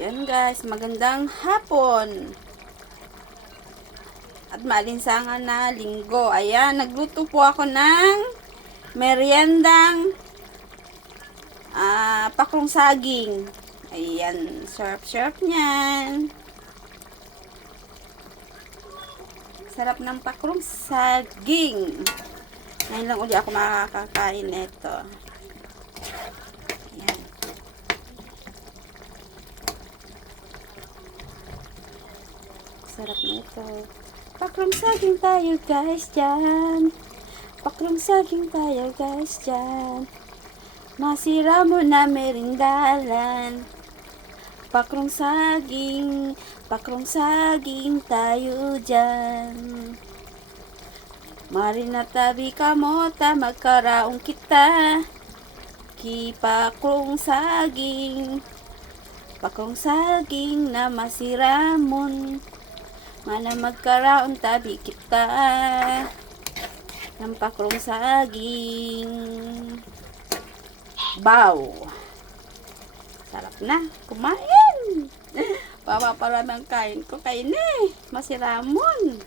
Yan guys, magandang hapon. At maalinsangan na linggo. Ayan, nagluto po ako ng meriendang pakrong saging. Ayan, sarap-sarap niyan. Sarap ng pakrong saging. Ngayon lang uli ako makakakain nito. Ayan. Sarap nito. Pakrong saging tayo guys dyan. Pakrong saging tayo guys dyan. Masira mo na merindalan. Pakrong saging tayo dyan. Mari na tabi ka mo ta magkaraong kita. Pakrong saging na masiramon. Mana magkaraon tabi kita ng pakrong saging. Baw! Sarap na. Kumain! Baba pala ng kain ko. Kain eh. Masiramon.